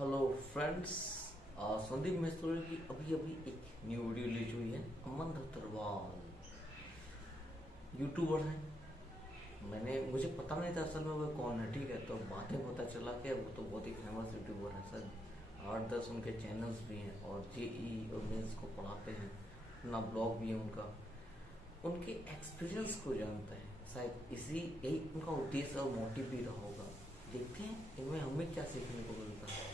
Hello friends, Sandeep मिस्त्री की अभी अभी एक न्यू वीडियो रिलीज हुई है। अमन धतरवाल यूट्यूबर है। मुझे पता नहीं था असल में वो कौन है, ठीक है। तो बातें पता चला कि वो तो बहुत ही फेमस यूट्यूबर है सर। 8-10 उनके चैनल्स भी हैं और जेई और मेंस को पढ़ाते हैं। अपना ब्लॉग भी है उनका। उनके एक्सपीरियंस को जानते हैं, शायद इसी यही उनका उद्देश्य और मोटिव भी रहा होगा। देखते हैं इनमें हमें क्या सीखने को मिलता है।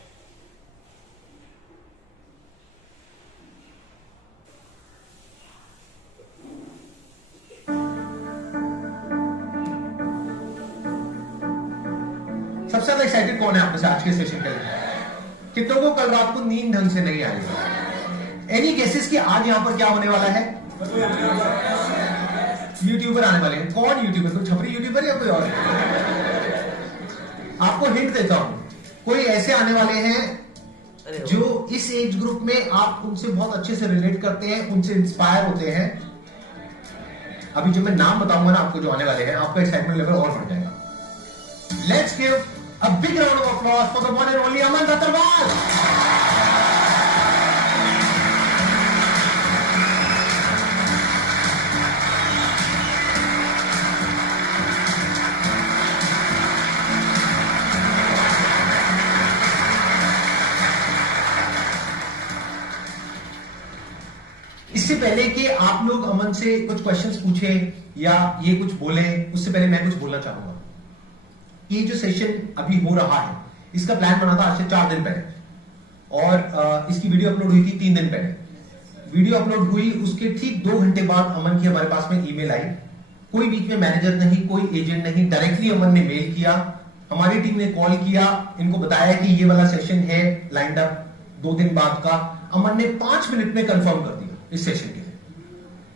सबसे ज्यादा एक्साइटेड कौन है आप में से आज के सेशन के लिए? कितनों को कल रात को नींद ढंग से नहीं आई? एनी गेसेस कि आज यहां पर क्या होने वाला है? यूट्यूबर आने वाले हैं। कौन यूट्यूबर? कोई छपरी यूट्यूबर या कोई और? आपको हिंट देता हूं, कोई ऐसे आने वाले हैं जो इस एज ग्रुप में आप उनसे बहुत अच्छे से रिलेट करते हैं, उनसे इंस्पायर होते हैं। अभी जब मैं नाम बताऊंगा ना आपको जो आने वाले हैं, आपका एक्साइटमेंट लेवल और बढ़ जाएगा। Let's give a big round of applause for the one and only Aman Dhattarwal. इससे पहले कि आप लोग अमन से कुछ क्वेश्चंस पूछें या ये कुछ बोलें, उससे पहले मैं कुछ बोलना चाहूंगा। ये जो सेशन अभी हो रहा है, इसका प्लान बना था आज से 4 दिन पहले और इसकी वीडियो अपलोड हुई थी 3 दिन पहले। वीडियो अपलोड हुई उसके ठीक 2 घंटे बाद अमन की हमारे पास में ईमेल आई। कोई बीच में मैनेजर नहीं, कोई एजेंट नहीं, डायरेक्टली अमन ने मेल किया, हमारी टीम ने कॉल किया, इनको बताया कि ये वाला सेशन है लाइंड अप 2 दिन बाद का। अमन ने 5 मिनट में कंफर्म कर दिया इस सेशन के लिए।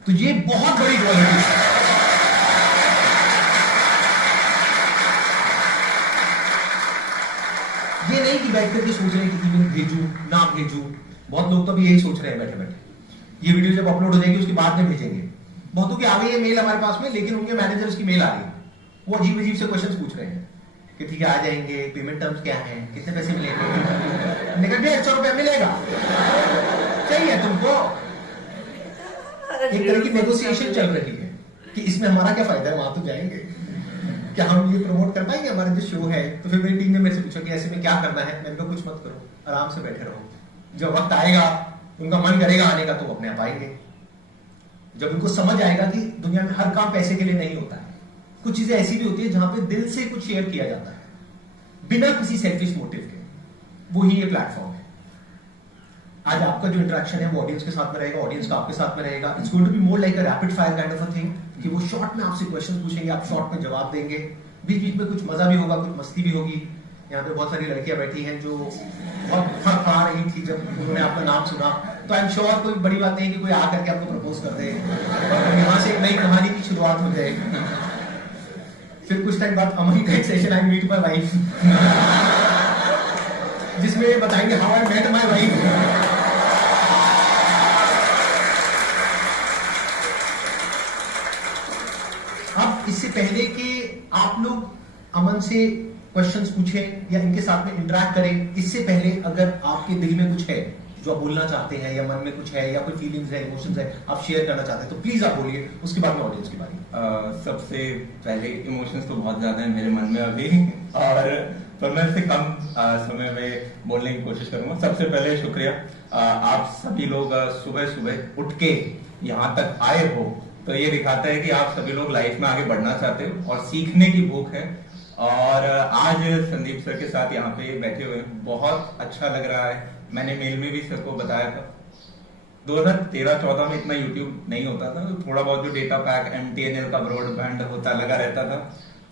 तो ये बहुत बड़ी क्वालिटी है। ये नहीं कि बैठ करके सोच रहे हैं कि ईमेल भेजूं ना भेजूं। बहुत लोग तो अभी यही सोच रहे हैं बैठे बैठे। ये वीडियो जब अपलोड हो जाएगी उसके बाद में भेजेंगे। बहुतों की आ गई है मेल हमारे पास में, लेकिन उनके मैनेजर्स की मेल आ रही है। वो अजीब अजीब से क्वेश्चंस पूछ रहे हैं कि ठीक है आ जाएंगे, पेमेंट टर्म्स क्या है, कितने पैसे मिलेंगे। निकल 150 रुपया मिलेगा, चाहिए तुमको। एक तरह की नेगोशिएशन चल रही है कि इसमें हमारा क्या फायदा है, वहां तो जाएंगे, क्या हम ये प्रमोट कर पाएंगे हमारा जो शो है। तो फिर मेरी टीम ने मेरे से पूछा कि ऐसे में क्या करना है। मैंने कहा कुछ मत करो, आराम से बैठे रहो। जब वक्त आएगा, उनका मन करेगा आने का, तो वो अपने आप आएंगे। जब उनको समझ आएगा कि दुनिया में हर काम पैसे के लिए नहीं होता है, कुछ चीजें ऐसी भी होती है जहां पे दिल से कुछ शेयर किया जाता है बिना किसी सेल्फिश मोटिव के, वो ही ये प्लेटफॉर्म है। आज आपका जो इंटरेक्शन है वो ऑडियंस के साथ में रहेगा, ऑडियंस का आपके साथ में रहेगा। It's going to be more like a rapid fire kind of a thing कि वो शॉर्ट में आपसे क्वेश्चन पूछेंगे, आप शॉर्ट में जवाब देंगे। बीच बीच में कुछ मजा भी होगा, कुछ मस्ती भी होगी। यहाँ पे बहुत सारी लड़कियां बैठी हैं जो बहुत फड़फड़ा रही थी जब उन्होंने आपका नाम सुना। तो आई एम श्योर कोई बड़ी बात नहीं है कि कोई आकर के आपको प्रपोज कर दे और यहाँ से एक नई कहानी की शुरुआत हो जाए। फिर कुछ टाइम बाद अमन का एक session I meet my wife, जिसमें बताएंगे how I met my wife. इससे पहले कि आप लोग अमन से क्वेश्चंस पूछें या इनके साथ में इंटरेक्ट करें, इससे पहले अगर आपके दिल में कुछ है जो आप बोलना चाहते हैं या मन में कुछ है या कोई फीलिंग्स है, इमोशंस है, आप शेयर करना चाहते हैं तो प्लीज आप बोलिए। उसके बाद में ऑडियंस की बारी। सबसे पहले इमोशंस तो बहुत ज्यादा है मेरे मन में अभी और पर मैं इससे कम समय में बोलने की कोशिश करूंगा। सबसे पहले शुक्रिया, आप सभी लोग सुबह सुबह उठ के यहाँ तक आए हो, तो ये दिखाता है कि आप सभी लोग लाइफ में आगे बढ़ना चाहते हो और सीखने की भूख है। और आज संदीप सर के साथ यहाँ पे बैठे हुए हैं, बहुत अच्छा लग रहा है। मैंने मेल में भी सर को बताया था 2013-14 में इतना यूट्यूब नहीं होता था, तो थोड़ा बहुत जो डेटा पैक MTNL का ब्रॉडबैंड होता लगा रहता था,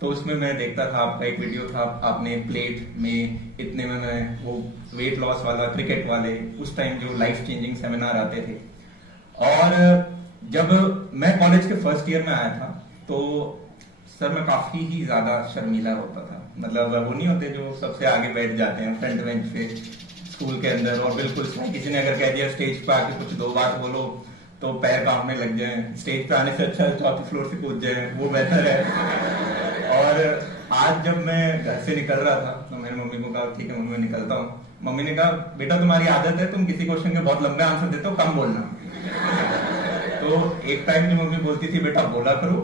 तो उसमें मैं देखता था आपका एक वीडियो था, आपने प्लेट में इतने में मैं वो वेट लॉस वाला, क्रिकेट वाले, उस टाइम जो लाइफ चेंजिंग सेमिनार आते थे। और जब मैं कॉलेज के फर्स्ट ईयर में आया था तो सर मैं काफी ही ज्यादा शर्मीला होता था। मतलब वो नहीं होते जो सबसे आगे बैठ जाते हैं फ्रंट बेंच पे स्कूल के अंदर, और बिल्कुल किसी ने अगर कह दिया स्टेज पे आके कुछ 2 बात बोलो तो पैर कांपने लग जाए। स्टेज पे आने से अच्छा 4th फ्लोर से कूद जाए, वो बेहतर है। और आज जब मैं घर से निकल रहा था तो मैंने मम्मी को कहा ठीक है मम्मी मैं निकलता हूँ, मम्मी ने कहा बेटा तुम्हारी आदत है तुम किसी क्वेश्चन के बहुत लंबे आंसर देते हो, कम बोलना। तो एक टाइम की मम्मी बोलती थी बेटा बोला करो,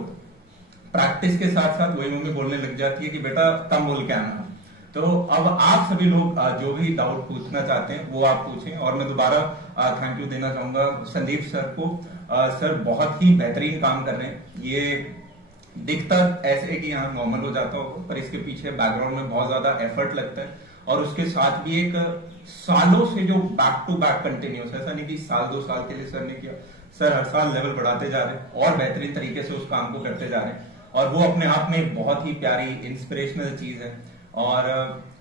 प्रैक्टिस के साथ साथ वही मम्मी बोलने लग जाती है कि बेटा कम बोल के आना। तो अब आप सभी लोग जो भी डाउट पूछना चाहते हैं वो आप पूछें। और मैं दोबारा थैंक यू देना चाहूंगा संदीप सर को। सर बहुत ही बेहतरीन काम कर रहे हैं। ये दिखता ऐसे कि यहाँ नॉर्मल हो जाता हो, पर इसके पीछे बैकग्राउंड में बहुत ज्यादा एफर्ट लगता है। और उसके साथ भी एक सालों से जो बैक टू बैक कंटिन्यूस, ऐसा नहीं कि साल 2 साल के लिए सर ने किया, सर हर साल लेवल बढ़ाते जा रहे हैं और बेहतरीन तरीके से उस काम को करते जा रहे हैं। और वो अपने आप में एक बहुत ही प्यारी इंस्पिरेशनल चीज है। और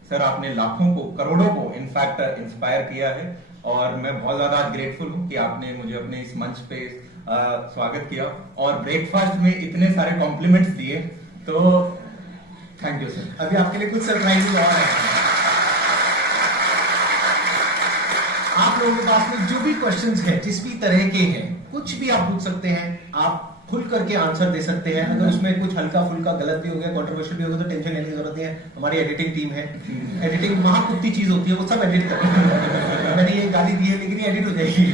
सर आपने लाखों को, करोड़ों को इनफैक्ट इंस्पायर किया है। और मैं बहुत ज्यादा ग्रेटफुल हूँ कि आपने मुझे अपने इस मंच पे स्वागत किया और ब्रेकफास्ट में इतने सारे कॉम्प्लीमेंट्स दिए, तो थैंक यू सर। अभी आपके लिए कुछ सरप्राइज और है। आप लोगों के पास में जो भी क्वेश्चंस हैं, जिस भी तरह के हैं, कुछ भी आप पूछ सकते हैं, आप खुल करके आंसर दे सकते हैं। अगर उसमें कुछ हल्का फुल्का गलत भी हो गया, कंट्रोवर्शियल भी हो गया, तो टेंशन लेने की जरूरत नहीं है। हमारी एडिटिंग टीम है, एडिटिंग महाकुत्ती चीज होती है, वो सब एडिट करती। मैंने ये गाली दी है लेकिन ये एडिट हो जाएगी।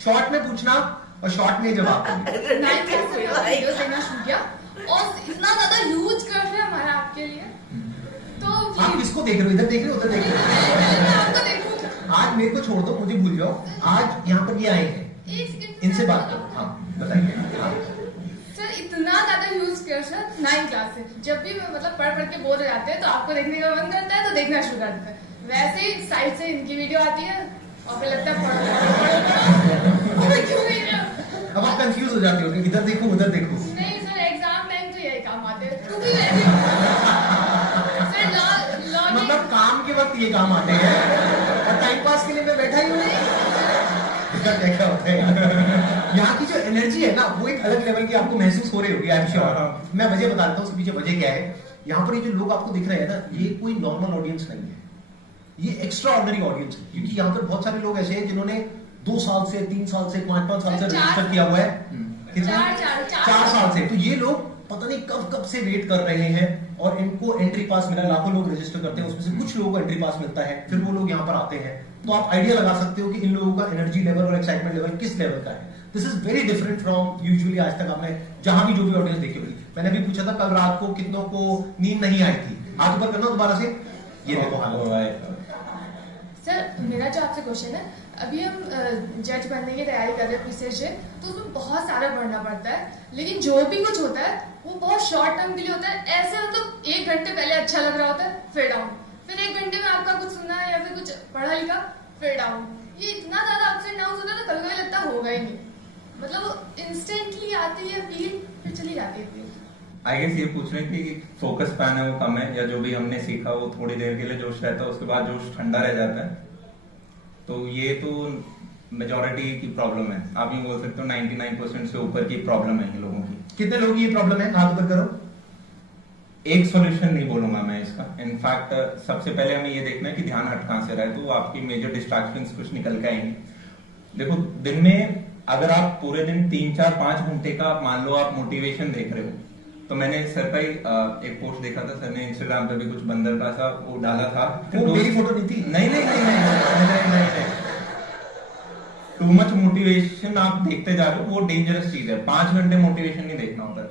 शॉर्ट में पूछना और शॉर्ट में जवाब देना। और इतना ज्यादा ह्यूज कर रहे हैं हमारा आपके लिए, तो आप किसको देख रहे हो? इधर देख रहे हो, उधर देख रहे हो? मैं आपको देखूं। आज मेरे को छोड़ दो, मुझे भूल जाओ। आज यहाँ पर ये आए हैं, एक सेकंड इनसे बात करो। हाँ बताइए। हाँ। सर इतना ज्यादा ह्यूज कर सर 9th क्लास से जब भी मतलब पढ़ के बोर हो जाते हैं तो आपको देखने का मन करता है तो देखना शुरू कर देते हैं। वैसे ही साइड से इनकी वीडियो आती है और फिर लगता है पढ़ो क्यों नहीं रहे हो? अब आप कंफ्यूज हो जाते हो कि इधर देखो उधर देखो। नहीं सर, एग्जाम टाइम तो यही काम आते हैं क्योंकि सर मतलब काम के वक्त ये काम आते हैं और टाइम पास के लिए मैं बैठा ही हूँ। क्या होता है यहाँ की जो एनर्जी है ना, वो एक अलग लेवल की आपको महसूस हो रही होगी, आई एम श्योर। मैं वजह बता देता हूँ उसके पीछे वजह क्या है। यहाँ पर ये जो लोग आपको दिख रहे हैं ना, ये कोई नॉर्मल ऑडियंस नहीं है, ये एक्स्ट्रा ऑर्डिनरी ऑडियंस है। क्योंकि यहाँ पर बहुत सारे लोग ऐसे हैं जिन्होंने 2 साल से, 3 साल से, 5 साल से रजिस्टर किया हुआ है। कितना? 4 साल से। तो ये लोग पता नहीं कब से वेट कर रहे हैं और इनको एंट्री पास मिला। लाखों लोग रजिस्टर करते हैं, उसमें से कुछ लोगों को एंट्री पास मिलता है, फिर वो लोग यहाँ पर आते हैं। तो आप आइडिया लगा सकते हो कि इन लोगों का एनर्जी लेवल और एक्साइटमेंट लेवल किस लेवल का है। This is very different from usually आज तक आपने जहां भी जो भी ऑडियंस देखी होगी। मैंने भी पूछा था कल रात को कितनों को नींद नहीं आई थी, हाथ ऊपर करना दोबारा से। ये देखो हाथ। सर मेरा जो आपसे क्वेश्चन है, अभी हम जज बनने की तैयारी कर रहे हैं प्रीसेट से, तो उसमें बहुत सारा पढ़ना पड़ता है, लेकिन जो भी कुछ होता है वो बहुत शॉर्ट टर्म के लिए होता है। ऐसे मतलब 1 घंटे पहले अच्छा लग रहा होता है, फिर डाउन, फिर 1 घंटे में आपका कुछ सुना है या फिर कुछ पढ़ा लिखा, फिर डाउन। ये इतना ज्यादा अप्स एंड डाउन होता है तो कभी कभी लगता होगा ही नहीं, मतलब इंस्टेंटली आती है फील, फिर चली जाती है फील। आई गेस ये पूछ रहे हैं कि फोकस स्पैन है वो कम है, या जो भी हमने सीखा वो थोड़ी देर के लिए जोश रहता है, उसके बाद जोश ठंडा रह जाता है। तो ये तो मेजॉरिटी की प्रॉब्लम है, आप ये बोल सकते हो 99% से ऊपर की प्रॉब्लम है इन लोगों की। कितने लोगों की ये प्रॉब्लम है? हाथ ऊपर करो। एक सॉल्यूशन नहीं बोलूंगा मैं इसका। इनफैक्ट सबसे पहले हमें ये देखना है कि ध्यान हट कहां से रहा है, तो आपकी मेजर डिस्ट्रैक्शंस कुछ निकल के आएंगे। देखो दिन में अगर आप पूरे दिन 3, 4, 5 घंटे का मान लो आप मोटिवेशन देख रहे हो, तो मैंने सर का ही एक पोस्ट देखा था, सर ने इंस्टाग्राम पे भी कुछ बंदर का सा वो डाला था। वो मेरी फोटो नहीं थी। नहीं। टू मच मोटिवेशन आप देखते जा रहे हो, वो डेंजरस चीज है। 5 घंटे मोटिवेशन नहीं देखना होता।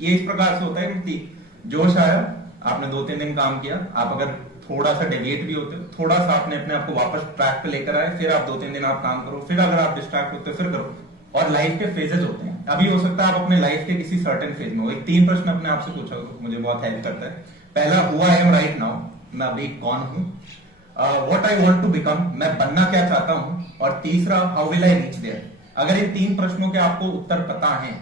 ये इस प्रकार से होता है कि जोश आया, आपने 2-3 दिन काम किया, आप अगर थोड़ा सा डेविएट भी होते हो, थोड़ा सा अपने आप को वापस ट्रैक पे लेकर आए, फिर आप 2-3 दिन आप काम करो, फिर अगर आप डिस्ट्रैक्ट होते हो फिर करो। और लाइफ के फेजेस होते हैं। अभी हो सकता है आप अपने लाइफ के किसी सर्टेन फेज में हो। एक 3 प्रश्न अपने आप से पूछा तो मुझे बहुत हेल्प करता है। पहला, who I am right now, मैं अभी कौन हूं। What I want to become, मैं बनना क्या चाहता हूं। और तीसरा, how will I reach there. अगर इन 3 प्रश्नों के आपको उत्तर पता है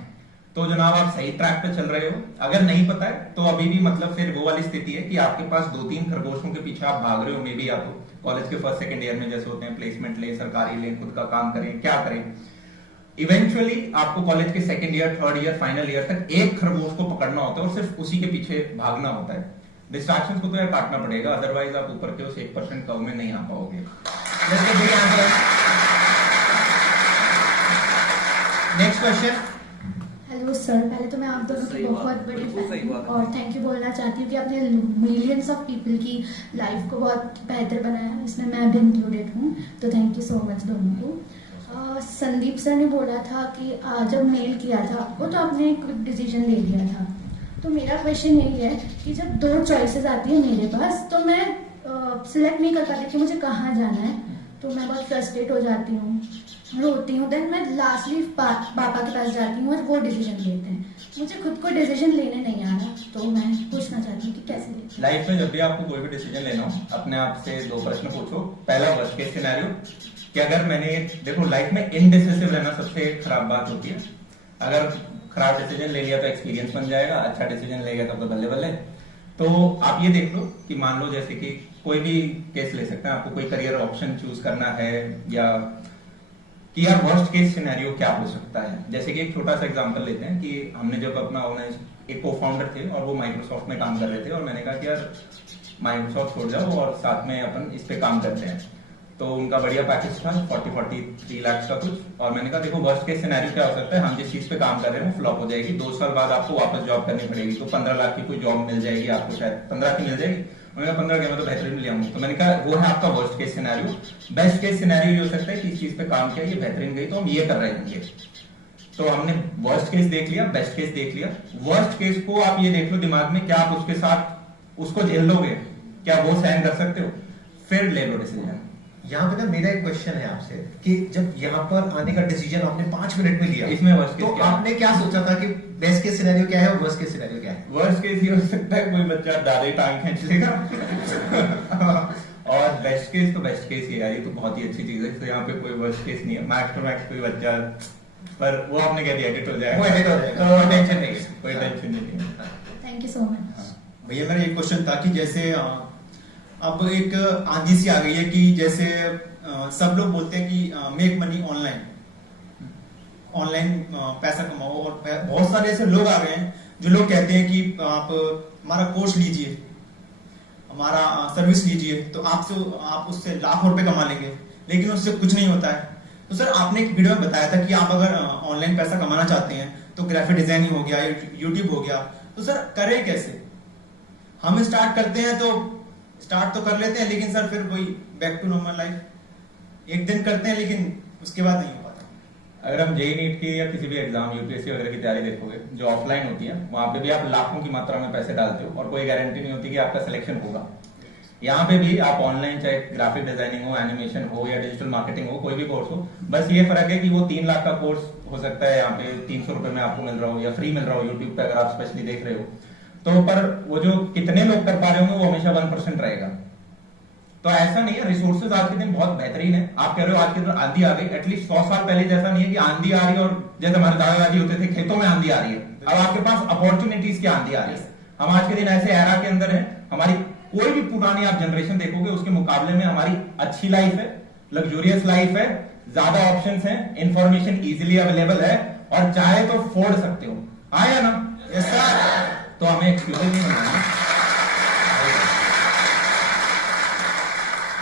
तो जनाब आप सही ट्रैक पे चल रहे हो। अगर नहीं पता है तो अभी भी मतलब फिर वो वाली स्थिति है कि आपके पास 2-3 खरगोशों के पीछे आप भाग रहे हो। मे बी आप कॉलेज के 1st, 2nd ईयर में जैसे होते हैं, प्लेसमेंट ले, सरकारी ले, खुद का काम करें, क्या करें। इवेंचुअली आपको कॉलेज के 2nd year, 3rd year, final year तक एक खरगोश को पकड़ना होता है और सिर्फ उसी के पीछे भागना होता है। डिस्ट्रैक्शंस को तो यार काटना पड़ेगा, अदरवाइज आप ऊपर के उस 1% कर्व में नहीं आ पाओगे। Next question. हेलो सर पहले तो मैं आप दोनों की सही बहुत बात, बड़ी बिल्कुल सही फैन हूँ बात है। और थैंक यू बोलना चाहती हूँ कि आपने मिलियंस ऑफ पीपल की लाइफ को बहुत बेहतर बनाया, इसमें मैं भी इंक्लूडेड हूँ, तो थैंक यू सो मच दोनों को। संदीप सर ने बोला था कि जब मेल किया था आपको तो आपने एक डिसीजन ले लिया था, तो मेरा क्वेश्चन यही है कि जब 2 चॉइसेस आती है मेरे पास तो मैं सिलेक्ट नहीं कर पाती कि मुझे कहाँ जाना है, तो मैं बहुत फ्रस्ट्रेट हो जाती हूँ, रोती हूँ, देन मैं लास्टली पापा के पास जाती हूँ और वो डिसीजन लेते हैं। मुझे खुद को डिसीजन लेने नहीं आ रहा, तो मैं पूछना चाहती हूँ कि कैसे लेते। लाइफ में जब भी आपको कोई भी डिसीजन लेना हो, अपने आप से 2 प्रश्न पूछो। पहला वर्स्ट केस सिनेरियो कि अगर मैंने, देखो लाइफ में इनडिसिसिव रहना सबसे खराब बात होती है। अगर खराब डिसीजन ले लिया तो एक्सपीरियंस बन जाएगा, अच्छा डिसीजन ले गया तब तो बल्ले बल्ले। तो आप ये देख लो कि मान लो जैसे कि कोई भी केस ले सकते हैं, आपको कोई करियर ऑप्शन चूज करना है या कि यार वर्स्ट केस सिनेरियो क्या हो सकता है। जैसे कि एक छोटा सा एग्जांपल लेते हैं कि हमने जब अपना ऑर्गेनाइज एक को-फाउंडर थे और वो माइक्रोसॉफ्ट में काम कर रहे थे और मैंने कहा कि यार माइक्रोसॉफ्ट छोड़ जाओ और साथ में अपन इस पे काम करते हैं। तो उनका बढ़िया पैकेज था 40-43 लाख का कुछ, और मैंने कहा देखो वर्स्ट केस सिनेरियो क्या हो सकता है, हम जिस चीज पे काम कर रहे हैं वो फ्लॉप हो जाएगी, 2 साल बाद आपको वापस जॉब करनी पड़ेगी, तो 15 लाख की कोई जॉब मिल जाएगी आपको, शायद 15 की मिल जाएगी। मैंने कहा 15 के मैं तो बेहतरीन ले आऊंगा। तो मैंने कहा वो है आपका worst case scenario. Best case scenario ये हो सकता है कि इस चीज पे काम किया, ये बेहतरीन गई तो हम ये कर रहे हैं। तो हमने वर्स्ट केस देख लिया, बेस्ट केस देख लिया। वर्स्ट केस को आप ये देख लो दिमाग में, क्या आप उसके साथ उसको झेल लोगे, क्या वो सहन कर सकते हो, फिर ले लो डिसीजन। यहाँ पे ना मेरा एक क्वेश्चन है आपसे कि जब यहाँ पर आने का डिसीजन आपने 5 मिनट में लिया, इसमें वर्स्ट केस तो क्या है? आपने क्या सोचा था कि बेस्ट केस सिनेरियो क्या है और वर्स्ट केस सिनेरियो क्या है? वर्स्ट केस ये हो सकता है कोई बच्चा दादा ही टांग खींच लेगा और बेस्ट केस तो बेस्ट केस ही है, ये तो बहुत ही अच्छी चीज है। तो यहाँ पे कोई वर्स्ट केस नहीं है, मैक्स टू मैक्स कोई बच्चा, पर वो आपने कह दिया एडिट हो जाएगा, वो edit हो जाएगा, तो कोई टेंशन नहीं है। कोई टेंशन नहीं है। Thank you so much. भैया मेरा एक क्वेश्चन था कि जैसे अब एक आंधी सी आ गई है कि जैसे सब लोग बोलते हैं कि मेक मनी ऑनलाइन पैसा कमाओ, और बहुत सारे ऐसे लोग आ गए हैं जो लोग कहते हैं कि आप हमारा कोर्स लीजिए, हमारा सर्विस लीजिए, तो आप उससे लाखों रुपए कमा लेंगे, लेकिन उससे कुछ नहीं होता है। तो सर आपने एक वीडियो में बताया था कि आप अगर ऑनलाइन पैसा कमाना चाहते हैं तो ग्राफिक डिजाइनिंग हो गया, यूट्यूब हो गया, तो सर करें कैसे? हम स्टार्ट करते हैं तो स्टार्ट तो कर लेते हैं, लेकिन सर फिर वही बैक टू नॉर्मल लाइफ, एक दिन करते हैं लेकिन उसके बाद नहीं हो पाता। अगर हम जेईई नीट की या किसी भी एग्जाम यूपीएससी वगैरह की तैयारी देखोगे जो ऑफलाइन होती है, वहां पे भी आप लाखों की मात्रा में पैसे डालते हो और कोई गारंटी नहीं होती कि आपका सिलेक्शन होगा। यहाँ पे भी आप ऑनलाइन चाहे ग्राफिक डिजाइनिंग हो, एनिमेशन हो या डिजिटल मार्केटिंग हो, कोई भी कोर्स हो, बस ये फर्क है कि वो 3 लाख का कोर्स हो सकता है यहाँ पे 300 रुपए में आपको मिल रहा हो या फ्री मिल रहा हो यूट्यूब पे, अगर आप स्पेशली देख रहे हो तो। पर वो जो कितने लोग कर पा रहे होंगे वो हमेशा 1% रहेगा। तो ऐसा नहीं है, रिसोर्सेज आज के दिन बहुत बेहतरीन है। आप कह रहे हो आज के दिन आंधी आ गई, एटलीस्ट 100 साल पहले जैसा नहीं है कि आंधी आ रही है और जैसे हमारे दादा दादी होते थे खेतों में आंधी आ रही है, अब आपके पास अपॉर्चुनिटीज की आंधी आ रही है। हम आज के दिन ऐसे एरा के अंदर है, हमारी कोई भी पुरानी आप जनरेशन देखोगे उसके मुकाबले में हमारी अच्छी लाइफ है, लग्जूरियस लाइफ है, ज्यादा ऑप्शंस हैं, इंफॉर्मेशन इजीली अवेलेबल है और चाहे तो फोड़ सकते हो। आया ना? Yes sir. तो हमें एक्सक्यूज नहीं बनाना।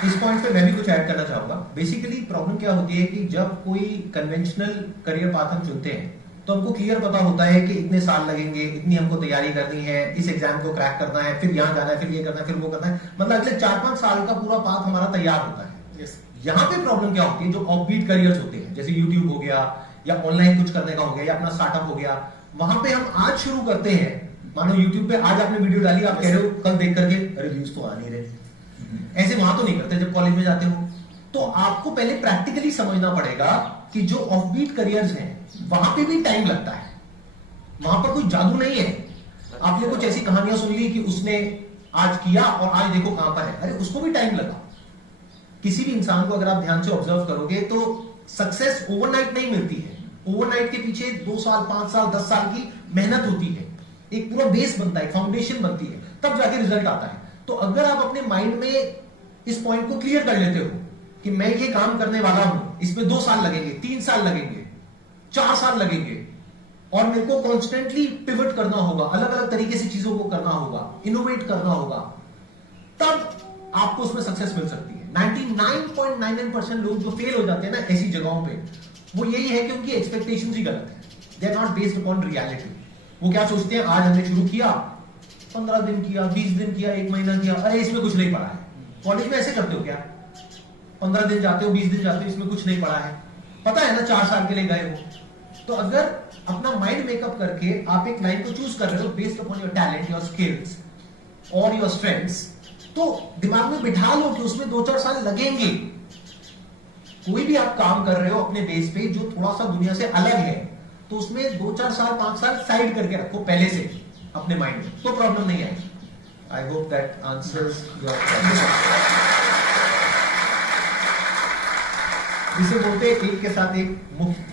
इस पॉइंट पे मैं भी कुछ ऐड करना चाहूंगा। बेसिकली प्रॉब्लम क्या होती है कि जब कोई कन्वेंशनल करियर पाथ हम चुनते हैं तो हमको क्लियर पता होता है कि इतने साल लगेंगे, इतनी हमको तैयारी करनी है, इस एग्जाम को क्रैक करना है, फिर यहाँ जाना है, फिर ये करना है, फिर वो करना है, मतलब अगले 4-5 साल का पूरा पाथ हमारा तैयार होता है। यहाँ पे प्रॉब्लम क्या होती है, जो ऑफबीट करियर्स होते हैं जैसे यूट्यूब हो गया या ऑनलाइन कुछ करने का हो गया या अपना स्टार्टअप हो गया, वहां पे हम आज शुरू करते हैं। मानो यूट्यूब पे आज आपने वीडियो डाली, आप कह रहे हो कल देख करके अरे व्यूज तो आ नहीं रहे, ऐसे वहां तो नहीं करते। जब कॉलेज में जाते हो तो आपको पहले प्रैक्टिकली समझना पड़ेगा कि जो ऑफबीट करियर्स हैं वहां पे भी टाइम लगता है, वहां पर कोई जादू नहीं है। आपने कुछ ऐसी कहानियां सुन ली कि उसने आज किया और आज देखो कहां पर है, अरे उसको भी टाइम लगा। किसी भी इंसान को अगर आप ध्यान से ऑब्जर्व करोगे तो सक्सेस ओवरनाइट नहीं मिलती है। ओवरनाइट के पीछे 2 साल, 5 साल, 10 साल की मेहनत होती है, एक पूरा बेस बनता है, फाउंडेशन बनती है, तब जाके रिजल्ट आता है। तो अगर आप अपने माइंड में इस पॉइंट को क्लियर कर लेते हो कि मैं ये काम करने वाला हूं, इसमें 2 साल लगेंगे, 3 साल लगेंगे, 4 साल लगेंगे और मेरे को कॉन्स्टेंटली पिवट करना होगा, अलग अलग तरीके से चीजों को करना होगा, इनोवेट करना होगा, तब आपको उसमें सक्सेस मिल सकती है। 99.99% लोग जो फेल हो जाते हैं ना ऐसी जगहों पे, वो यही है कि उनकी एक्सपेक्टेशंस ही गलत है। They are not based upon reality. वो क्या सोचते हैं, आज हमने शुरू किया, 15 दिन किया, 20 दिन किया, 1 महीना किया, अरे इसमें कुछ नहीं पढ़ा है। कॉलेज में ऐसे करते हो क्या? 15 दिन जाते हो, 20 दिन जाते हो, इसमें कुछ नहीं पढ़ा है, पता है ना 4 साल के लिए गए हो। तो अगर अपना माइंड मेकअप करके आप एक लाइन को चूज कर रहे हो based upon your talent, your skills और योर स्ट्रेंथ्स, तो दिमाग में बिठा लो कि उसमें 2-4 साल लगेंगे। कोई भी आप काम कर रहे हो अपने बेस पे जो थोड़ा सा दुनिया से अलग है, तो उसमें 2-4 साल 5 साल साइड करके रखो पहले से अपने माइंड में, तो प्रॉब्लम नहीं आएगी। I hope that answers your question. जिसे बोलते हैं एक के साथ एक मुफ्त।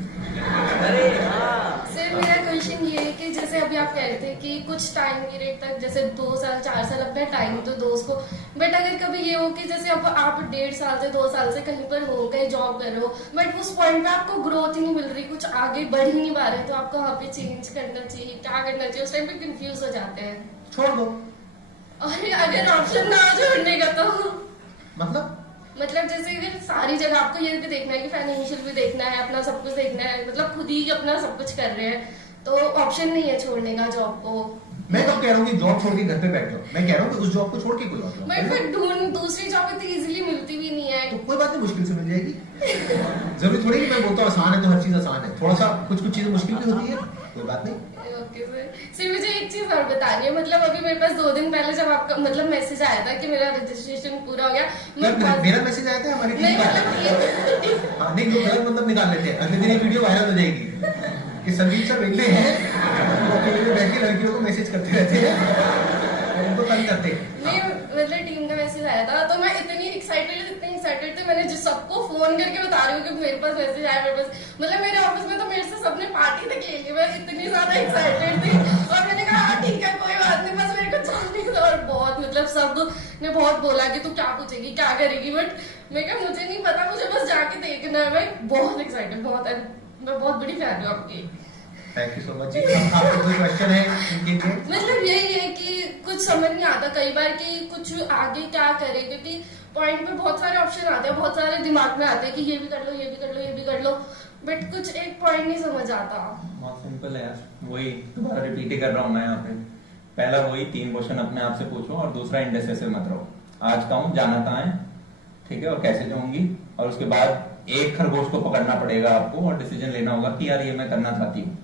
अरे हाँ, सर मेरा क्वेश्चन ये है कि जैसे अभी आप कह रहे थे कि कुछ टाइम पीरियड तक जैसे 2 साल 4 साल अपना टाइम तो दो उसको, बट अगर कभी ये हो कि जैसे अब आप 1.5 साल से 2 साल से कहीं पर हो, कहीं जॉब कर रहे हो, बट उस पॉइंट पे आपको ग्रोथ ही नहीं मिल रही, कुछ आगे बढ़ ही नहीं पा रहे, तो आपको वहाँ पे चेंज करना चाहिए, क्या करना चाहिए? उस टाइम पे कंफ्यूज हो जाते हैं। छोड़ दो। और अगर ऑप्शन ना छोड़ने का तो मतलब जैसे अगर सारी जगह आपको ये भी देखना है कि फाइनेंशियल भी देखना है, अपना सब कुछ देखना है, मतलब खुद ही अपना सब कुछ कर रहे हैं, तो ऑप्शन नहीं है छोड़ने का जॉब को। मैं तो कह रहा हूँ कि जॉब छोड़ के घर पे बैठ जाओ। मैं कह रहा हूँ कि उस जॉब को छोड़ के कोई और जॉब, बट फिर दूसरी जॉब इतनी इजीली मिलती भी नहीं है। तो कोई बात नहीं, मुश्किल से मिल जाएगी। जरूरी थोड़ी कि मैं बोलता हूँ आसान है तो हर चीज आसान है, थोड़ा सा कुछ चीजें मुश्किल भी होती है, कोई बात नहीं। ओके सर, मुझे एक चीज और बतानी है, मतलब अभी मेरे पास 2 दिन पहले जब आपका मतलब मैसेज आया था कि मेरा रजिस्ट्रेशन पूरा हो गया, मेरा मैसेज आया था हमारी नहीं टीम का। मतलब हाँ नहीं, लोग गलत मतलब निकाल लेते हैं, अगले दिन ये वीडियो वायरल हो जाएगी कि संदीप सर वेगले हैं, वो अकेले बैठ के लड़कियों को मैसेज करते रहते हैं और उनको तंग करते हैं। नहीं मतलब टीम का मैसेज आया था, तो मैं इतनी एक्साइटेड थी, मैंने जिस सबको फोन करके बता रही हूँ कि मेरे पास मैसेज आया, मेरे पास मतलब मेरे ऑफिस में तो मेरे से सबने पार्टी तक ले ली, मैं इतनी ज्यादा एक्साइटेड थी। और मैंने कहा हाँ ठीक है कोई बात नहीं, बस मेरे को जाने दो। और बहुत मतलब सब ने बहुत बोला कि तू क्या पूछेगी क्या करेगी, बट मैं कहा मुझे नहीं पता, मुझे बस जाके देखना है। मैं बहुत एक्साइटेड, मैं बहुत बड़ी फैन हूँ आपकी। थैंक यू सो मच जी। आपका कोई क्वेश्चन है इनके लिए? मतलब यही है कि कुछ समझ नहीं आता कई बार कि कुछ आगे क्या करे, क्योंकि पॉइंट में बहुत सारे ऑप्शन आते हैं, बहुत सारे दिमाग में आते हैं कि ये भी कर लो, ये भी कर लो, ये भी कर लो, बट कुछ एक पॉइंट नहीं समझ आता। बहुत सिंपल है यार, वही दोबारा रिपीट ही कर रहा हूँ मैं यहाँ पे। पहला वही 3 क्वेश्चन अपने आप से पूछो, और दूसरा इंडेसिसिव मत रहो। आज का हूँ, जाना कहाँ है, ठीक है, और कैसे जाऊंगी, और उसके बाद एक खरगोश को पकड़ना पड़ेगा आपको और डिसीजन लेना होगा कि यार ये मैं करना चाहती हूँ।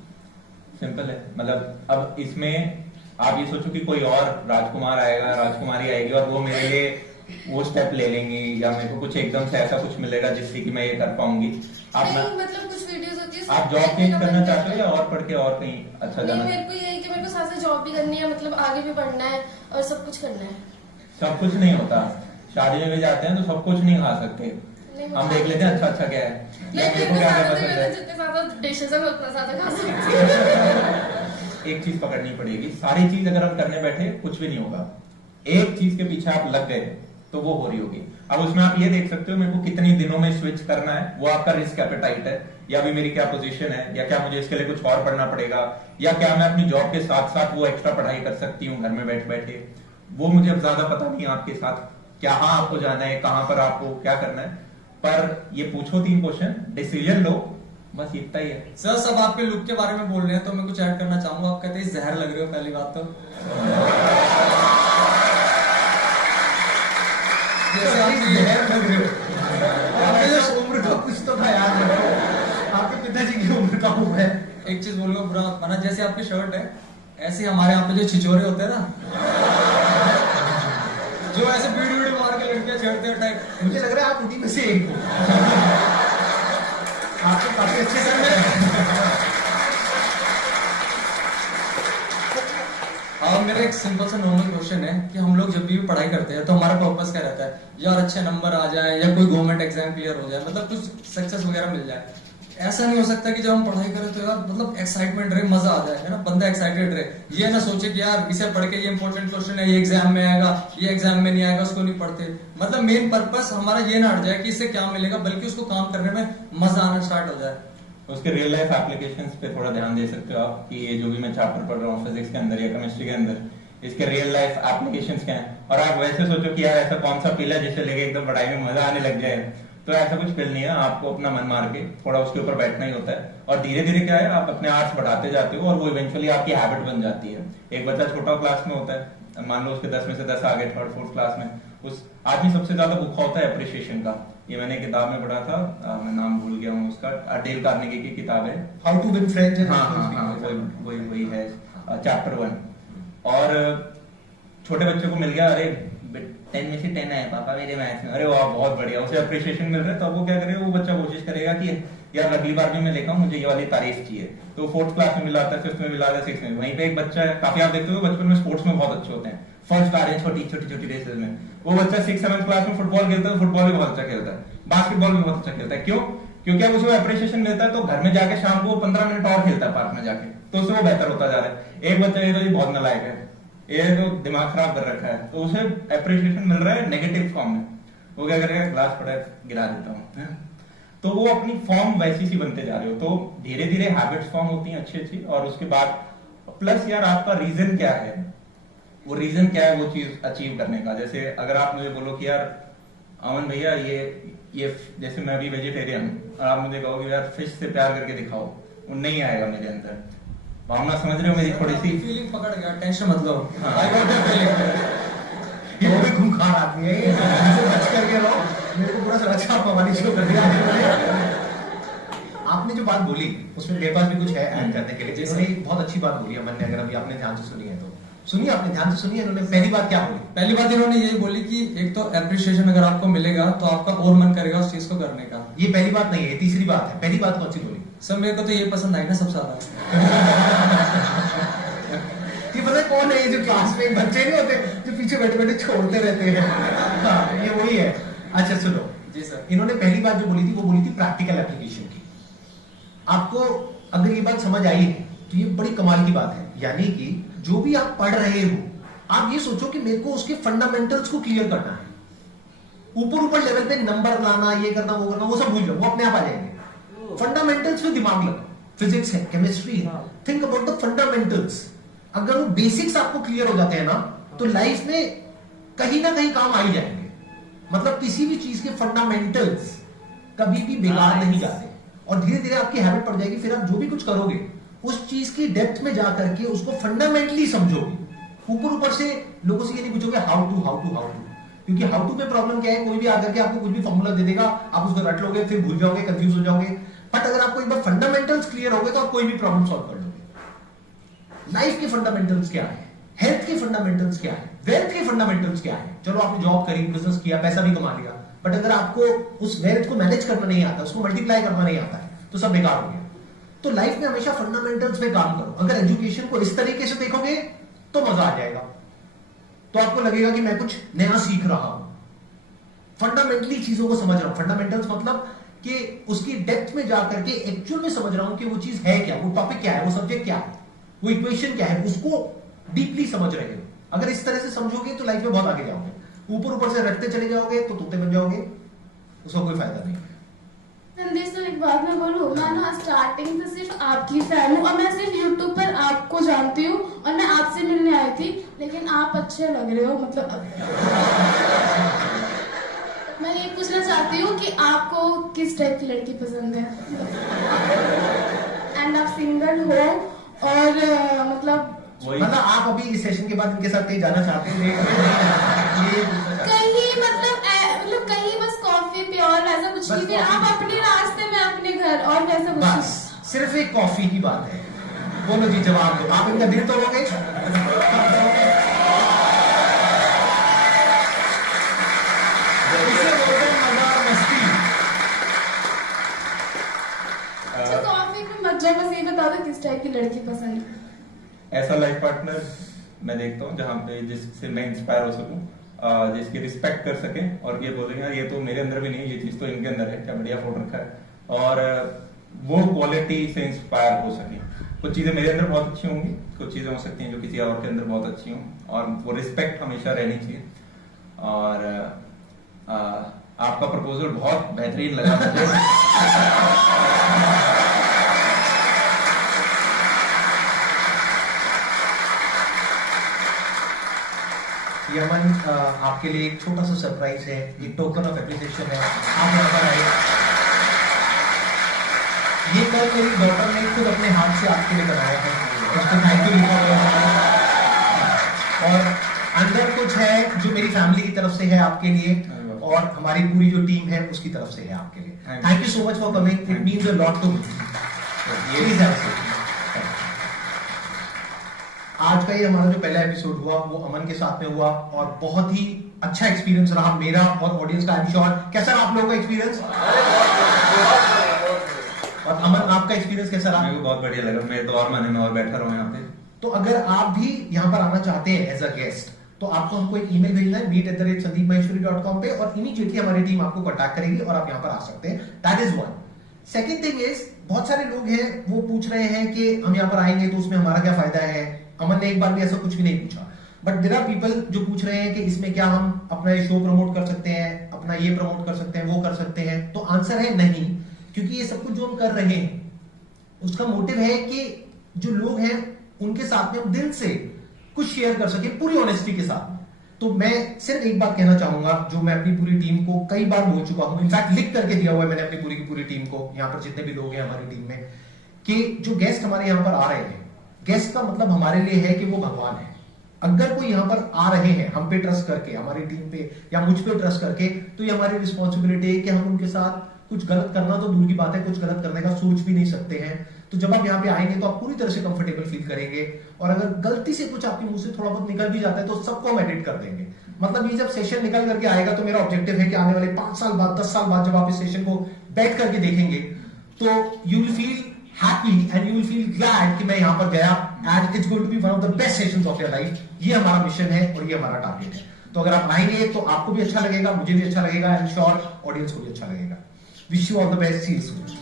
सिंपल है। मतलब अब इसमें आप ये सोचो कि कोई और राजकुमार आएगा, राजकुमारी आएगी और वो मेरे लिए वो स्टेप ले लेंगी, या मेरे को कुछ एकदम से ऐसा कुछ मिलेगा जिससे कि मैं ये कर पाऊंगी। आप नहीं मतलब कुछ वीडियोस होती है, आप जॉब चेंज करना चाहते हो या और पढ़ के और कहीं अच्छा जाना? मेरे को ये है कि मेरे को साथ से जॉब भी करनी है, मतलब आगे भी पढ़ना है और सब कुछ करना है। सब कुछ नहीं होता, शादी में भी जाते हैं तो सब कुछ नहीं खा सकते, हम देख लेते हैं अच्छा क्या है, या मेरे को क्या पसंद है। जितने ज्यादा डिशेस है मैं उतना ज्यादा खा सकती हूँ। एक चीज पकड़नी पड़ेगी, सारी चीज अगर हम करने बैठे कुछ भी नहीं होगा। एक चीज के पीछे आप लग गए तो वो हो रही होगी। अब उसमें आप ये देख सकते हो मेरे को कितनी दिनों में स्विच करना है, वो आपका रिस्क एपेटाइट है, या अभी मेरी क्या पोजीशन है, या क्या मुझे इसके लिए कुछ और पढ़ना पड़ेगा, या क्या मैं अपनी जॉब के साथ साथ वो एक्स्ट्रा पढ़ाई कर सकती हूँ घर में बैठ बैठे। वो मुझे अब ज्यादा पता नहीं है आपके साथ क्या आपको जाना है, कहां पर आपको क्या करना है, पर ये पूछो 3 क्वेश्चन, डिसीजन लो, बस इतना ही है। सर सब आपके लुक के बारे में बोल रहे हैं तो मैं कुछ ऐड करना चाहूंगा। आप कहते हैं जहर लग रहे हो, पहली बात तो जैसे आप जहर लग रहे हो, आपके जो उम्र का कुछ तो था यार, आपके पिताजी की उम्र का हुआ है। एक चीज बोलूंगा, बुरा मत माना, जैसे आपकी शर्ट है ऐसे हमारे यहाँ पे जो छिछोरे होते हैं ना, जो ऐसे बीड़ी बीड़ी मार के लड़कियां छेड़ते हैं टाइप, मुझे लग रहा है आप उन्हीं में से एक हो। आपको काफी अच्छे से मेरा एक सिंपल सा नॉर्मल क्वेश्चन है कि हम लोग जब भी पढ़ाई करते हैं तो हमारा पर्पस क्या रहता है, यार अच्छे नंबर आ जाए या कोई गवर्नमेंट एग्जाम क्लियर हो जाए, मतलब कुछ सक्सेस वगैरह मिल जाए। ऐसा नहीं हो सकता कि जब हम पढ़ाई करें तो यार मतलब एक्साइटमेंट रहे, मजा आ जाए, है ना, बंदा एक्साइटेड रहे, ये ना सोचे कि यार इसे पढ़ के ये इंपॉर्टेंट क्वेश्चन है, ये एग्जाम में आएगा, ये एग्जाम में नहीं आएगा, उसको नहीं पढ़ते। मतलब मेन पर्पस हमारा ये ना हट जाए कि इससे क्या मिलेगा, बल्कि उसको काम करने में मजा आना स्टार्ट हो जाए। उसके रियल लाइफ एप्लीकेशंस पे थोड़ा ध्यान दे सकते हो आप कि ये जो भी मैं चैप्टर पढ़ रहा हूँ फिजिक्स के अंदर या केमिस्ट्री के अंदर, इसके रियल लाइफ एप्लीकेशंस क्या हैं। और आप वैसे सोचो कि यार ऐसा कौन सा पिल है जिसे लेके एकदम पढ़ाई में मजा आने लग जाए, तो ऐसा कुछ फील नहीं है, आपको अपना मन मार के थोड़ा उसके ऊपर बैठना ही होता है और धीरे धीरे क्या है आप अपने आर्ट्स बढ़ाते जाते हो और वो इवेंचुअली आपकी हैबिट बन जाती है। एक बच्चा छोटा क्लास में होता है, मान लो उसके 10 में से 10 आ गए 3rd 4th क्लास में, उस आदमी सबसे ज्यादा भूखा होता है अप्रिशिएशन का। ये मैंने किताब में पढ़ा था, मैं नाम भूल गया हूँ उसका, डेल कार्नेगी की किताब है, हाउ टू विन फ्रेंड्स। हाँ, वही है चैप्टर 1। और छोटे बच्चे को मिल गया, अरे 10 में से 10 आए पापा मेरे मैथ्स में, अरे वाह बहुत बढ़िया, उसे अप्रिशिएशन मिल रहा है, तो अब वो क्या करेगा, वो बच्चा कोशिश करेगा कि यार अगली बार भी मैं लेकर मुझे ये वाली तारीफ चाहिए। तो 4th क्लास में मिला था, 5th में मिला था, 6th में। वहीं पे एक बच्चा है, काफी आप देखते हो बचपन में स्पोर्ट्स में बहुत अच्छे होते हैं, फर्स्ट आ रहे हैं छोटी छोटी रेसेस में, वो बच्चा 6th 7th क्लास में फुटबॉल खेलता है, फुटबॉल भी बहुत अच्छा खेलता है, बास्केटबॉल भी बहुत अच्छा खेलता है। क्यों? क्योंकि अब उसे अप्रिशिएशन मिलता है, तो घर में जाके शाम को 15 मिनट और खेलता है पार्क में जाके, तो उससे वो बेहतर होता जा रहा है। एक बच्चा ये तो बहुत नालायक है, ये तो दिमाग खराब कर रखा है, तो उसे अप्रिशिएशन मिल रहा है नेगेटिव फॉर्म में, वो क्या करेगा, ग्लास पड़ा गिरा देता हूँ, तो वो अपनी फॉर्म वैसी सी बनते जा रहे हो। तो धीरे धीरे हैबिट्स फॉर्म होती हैं अच्छी अच्छी, और उसके बाद प्लस यार आपका रीजन क्या है, वो रीजन क्या है वो चीज अचीव करने का। जैसे अगर आप मुझे बोलो कि यार अमन भैया ये जैसे मैं अभी वेजिटेरियन हूँ और आप मुझे कहोगे यार फिश से प्यार करके दिखाओ, वो नहीं आएगा मेरे अंदर। भावना समझ रहे हो मेरी थोड़ी सी? फीलिंग पकड़ गया, टेंशन मत लो। हाँ। I got that feeling। ये वो भी खूंखार आदमी है, ये इनसे बच करके रहो। मेरे को पूरा सुरक्षा पवानी शुरू कर दिया आपने जो बात बोली उसमें मेरे पास भी कुछ है ऐड करने के लिए। इन्होंने बहुत अच्छी बात बोली अमन ने, अगर अभी आपने ध्यान से सुनी है तो सुनिए, आपने ध्यान से सुनी है। इन्होंने पहली बात क्या बोली? पहली बात इन्होंने यही बोली कि एक तो एप्रिशिएशन अगर आपको मिलेगा तो आपका और मन करेगा उस चीज को करने का। ये पहली बात नहीं है, तीसरी बात है। पहली बात कौन सी बोली? सर मेरे को तो ये पसंद आई ना सबसे ज्यादा। ये पता है कौन है? ये जो क्लास में बच्चे नहीं होते जो पीछे बैठे बैठे छोड़ते रहते हैं, हाँ, ये वही है। अच्छा सुनो जी सर। इन्होंने पहली बात जो बोली थी वो बोली थी प्रैक्टिकल एप्लीकेशन की। आपको अगर ये बात समझ आई है तो ये बड़ी कमाल की बात है। यानी कि जो भी आप पढ़ रहे हो, आप ये सोचो कि मेरे को उसके फंडामेंटल्स को क्लियर करना है। ऊपर लेवल पे नंबर लाना, ये करना, वो करना, वो सब भूल जाओ, वो अपने आप आ जाएंगे। फंडामेंटल्स में दिमाग लगाओ, फिजिक्स है, केमिस्ट्री है, थिंक अबाउट द फंडामेंटल्स। अगर वो बेसिक्स आपको क्लियर हो जाते हैं ना, तो लाइफ में कहीं ना कहीं काम आ ही जाएंगे। मतलब किसी भी चीज के फंडामेंटल्स कभी भी बेकार नहीं जाते, और धीरे धीरे आपकी हैबिट पड़ जाएगी। फिर आप जो भी कुछ करोगे उस चीज की डेप्थ में जाकर के उसको फंडामेंटली समझोगे। ऊपर से लोगों से ये नहीं पूछोगे हाउ टू, क्योंकि हाउ टू में प्रॉब्लम क्या है, कोई भी आकर के आपको कुछ भी फॉर्मूला दे देगा, आप उसको रट लोगे, फिर भूल जाओगे, कंफ्यूज हो जाओगे। बट अगर आपको एक बार फंडामेंटल्स क्लियर हो गए तो आप कोई भी प्रॉब्लम सॉल्व कर लोगे। लाइफ के फंडामेंटल्स क्या है, हेल्थ के फंडामेंटल्स क्या है, वेल्थ के फंडामेंटल्स क्या है। चलो आपने जॉब करी, बिजनेस किया, पैसा भी कमा लिया, बट अगर आपको उस वेल्थ को मैनेज करना नहीं आता, उसको मल्टीप्लाई करना नहीं आता है, तो सब बेकार हो गया। तो लाइफ में हमेशा फंडामेंटल्स पे काम करो। अगर एजुकेशन को इस तरीके से देखोगे तो मजा आ जाएगा, तो आपको लगेगा कि मैं कुछ नया सीख रहा हूं, फंडामेंटली चीजों को समझ रहा हूं। फंडामेंटल्स मतलब कि उसकी डेप्थ में जाकर के एक्चुअल में समझ रहा हूं कि वो चीज है क्या, वो टॉपिक क्या है, वो सब्जेक्ट क्या है, वो इक्वेशन क्या है, उसको डीपली समझ रहे हो। अगर इस तरह से समझोगे तो लाइफ में बहुत आगे जाओगे। ऊपर से रटते चले जाओगे तो तोते बन जाओगे, उसका कोई फायदा नहीं। संदेश सर एक बात मैं बोलूं, मैं ना स्टार्टिंग से सिर्फ आपकी फैन हूँ और मैं सिर्फ यूट्यूब पर आपको जानती हूँ और मैं आपसे मिलने आई थी, लेकिन आप अच्छे लग रहे हो। मतलब मैं ये पूछना चाहती हूँ कि आपको किस टाइप की लड़की पसंद है, एंड आप सिंगल हो और मतलब आप अभी इस सेशन के बाद इनके साथ कहीं जाना चाहते हैं? कहीं मतलब कहीं बस कॉफी पे और ऐसा कुछ नहीं, फिर आप अपने रास्ते में अपने घर और वैसा कुछ बस सिर्फ एक कॉफी की बात है। बोलो जी, जवाब दो। आप इनका दिल तोड़ोगे? कॉफी में मत जाओ, बस ये बता दो किस टाइप की लड़की पसंद है। ऐसा लाइफ पार्टनर मैं देखता हूँ जहाँ पे जिससे मैं इंस्पायर हो सकूँ, जिसकी रिस्पेक्ट कर सके और ये बोलेंगे यार ये तो मेरे अंदर भी नहीं, ये चीज तो इनके अंदर है, क्या बढ़िया फोटो रखा है, और वो क्वालिटी से इंस्पायर हो सके। कुछ चीजें मेरे अंदर बहुत अच्छी होंगी, कुछ चीजें हो सकती हैं जो किसी और के अंदर बहुत अच्छी हों, और वो रिस्पेक्ट हमेशा रहनी चाहिए। और आपका प्रपोजल बहुत बेहतरीन लगा मुझे। ये अमन आपके लिए एक छोटा सा सरप्राइज है, एक टोकन ऑफ एप्रिसिएशन है, आप यहाँ पर आए। ये कल मेरी डॉटर ने खुद अपने हाथ से आपके लिए बनाया है, उसको थैंक यू लिखा हुआ है। और अंदर कुछ है जो मेरी फैमिली की तरफ से है आपके लिए, और हमारी पूरी जो टीम है उसकी तरफ से है आपके लिए। Thank you so much for coming, it means a lot to me. आज का ये हमारा जो पहला एपिसोड हुआ वो अमन के साथ में हुआ, और बहुत ही अच्छा एक्सपीरियंस रहा मेरा और ऑडियंस का। आई एम श्योर, कैसा रहा आप लोगों का एक्सपीरियंस? और अमन आपका एक्सपीरियंस कैसा रहा? मेरे को बहुत बढ़िया लगा, मैं तो और महीने में और बैठा रहूं यहाँ पे। तो अगर आप भी यहाँ पर आना चाहते हैं एज अ गेस्ट, तो आपको हमको एक ईमेल भेजना है meet@sandeepmaheshwari.com पे, और इमीडिएटली हमारी टीम आपको कांटेक्ट करेगी और आप यहाँ पर आ सकते हैं। That is one. Second thing is, बहुत सारे लोग हैं वो पूछ रहे हैं कि हम यहाँ पर आएंगे तो उसमें हमारा क्या फायदा है। अमन ने एक बार भी ऐसा कुछ भी नहीं पूछा, बट देयर आर पीपल जो पूछ रहे हैं कि इसमें क्या हम अपना शो प्रमोट कर सकते हैं, अपना ये प्रमोट कर सकते हैं, वो कर सकते हैं। तो आंसर है नहीं, क्योंकि ये सब कुछ जो हम कर रहे हैं उसका मोटिव है कि जो लोग हैं उनके साथ में हम दिल से कुछ शेयर कर सके, पूरी ऑनेस्टी के साथ। तो मैं सिर्फ एक बात कहना चाहूंगा, जो मैं अपनी पूरी टीम को कई बार बोल चुका हूं, इनफैक्ट लिख करके दिया हुआ है मैंने अपनी पूरी की पूरी टीम को, यहाँ पर जितने भी लोग हैं हमारी टीम में, कि जो गेस्ट हमारे यहाँ पर आ रहे हैं, गेस्ट का मतलब हमारे लिए है कि वो भगवान है। अगर कोई यहाँ पर आ रहे हैं हम पे ट्रस्ट करके, हमारी टीम पे या मुझ पे ट्रस्ट करके, तो ये हमारी रिस्पॉन्सिबिलिटी है कि हम उनके साथ कुछ गलत करना तो दूर की बात है, कुछ गलत करने का सोच भी नहीं सकते हैं। तो जब आप यहाँ पे आएंगे तो आप पूरी तरह से कंफर्टेबल फील करेंगे, और अगर गलती से कुछ आपके मुंह से थोड़ा बहुत निकल भी जाता है तो सबको हम एडिट कर देंगे। मतलब ये जब सेशन निकल करके आएगा तो मेरा ऑब्जेक्टिव है कि आने वाले 5 साल बाद, 10 साल बाद जब आप इस सेशन को बैठ करके देखेंगे तो you will feel happy and you will feel glad कि मैं यहाँ पर गया, and it's going to be one of the best sessions of your life. ये हमारा मिशन है और ये हमारा टारगेट है। तो अगर आप आएंगे तो आपको भी अच्छा लगेगा, मुझे भी अच्छा लगेगा, आई एम श्योर ऑडियंस को भी अच्छा लगेगा। Wish you all the best, see you soon.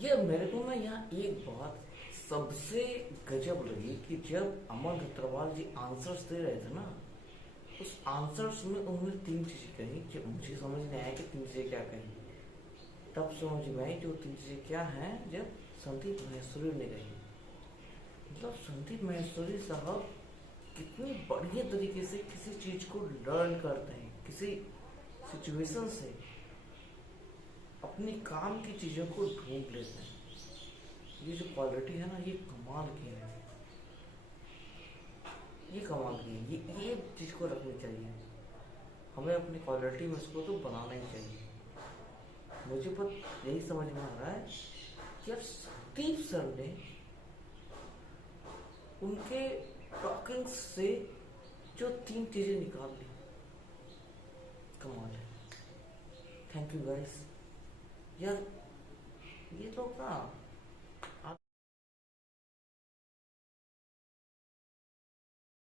ये मेरे को ना यहाँ एक बात सबसे गजब लगी कि जब अमन खतरवाल जी आंसर्स दे रहे थे ना, उस आंसर्स में उन्होंने 3 चीजें कही कि मुझे समझ नहीं आया कि 3 चीजें क्या कही। तब समझ में आई जो 3 चीजें क्या हैं जब संदीप महेश्वरी ने कही। मतलब संदीप महेश्वरी साहब कितनी बढ़िया तरीके से किसी चीज को लर्न करते हैं, किसी सिचुएशन से अपनी काम की चीजों को ढूंढ लेते हैं। ये जो क्वालिटी है ना, ये कमाल की है, ये कमाल की है। ये चीज को रखनी चाहिए, हमें अपनी क्वालिटी में इसको तो बनाना ही चाहिए। मुझे पर यही समझ में आ रहा है कि यार संदीप सर ने उनके टॉकिंग से जो 3 चीजें निकाल ली, कमाल है। Thank you guys. यार ये लोग ना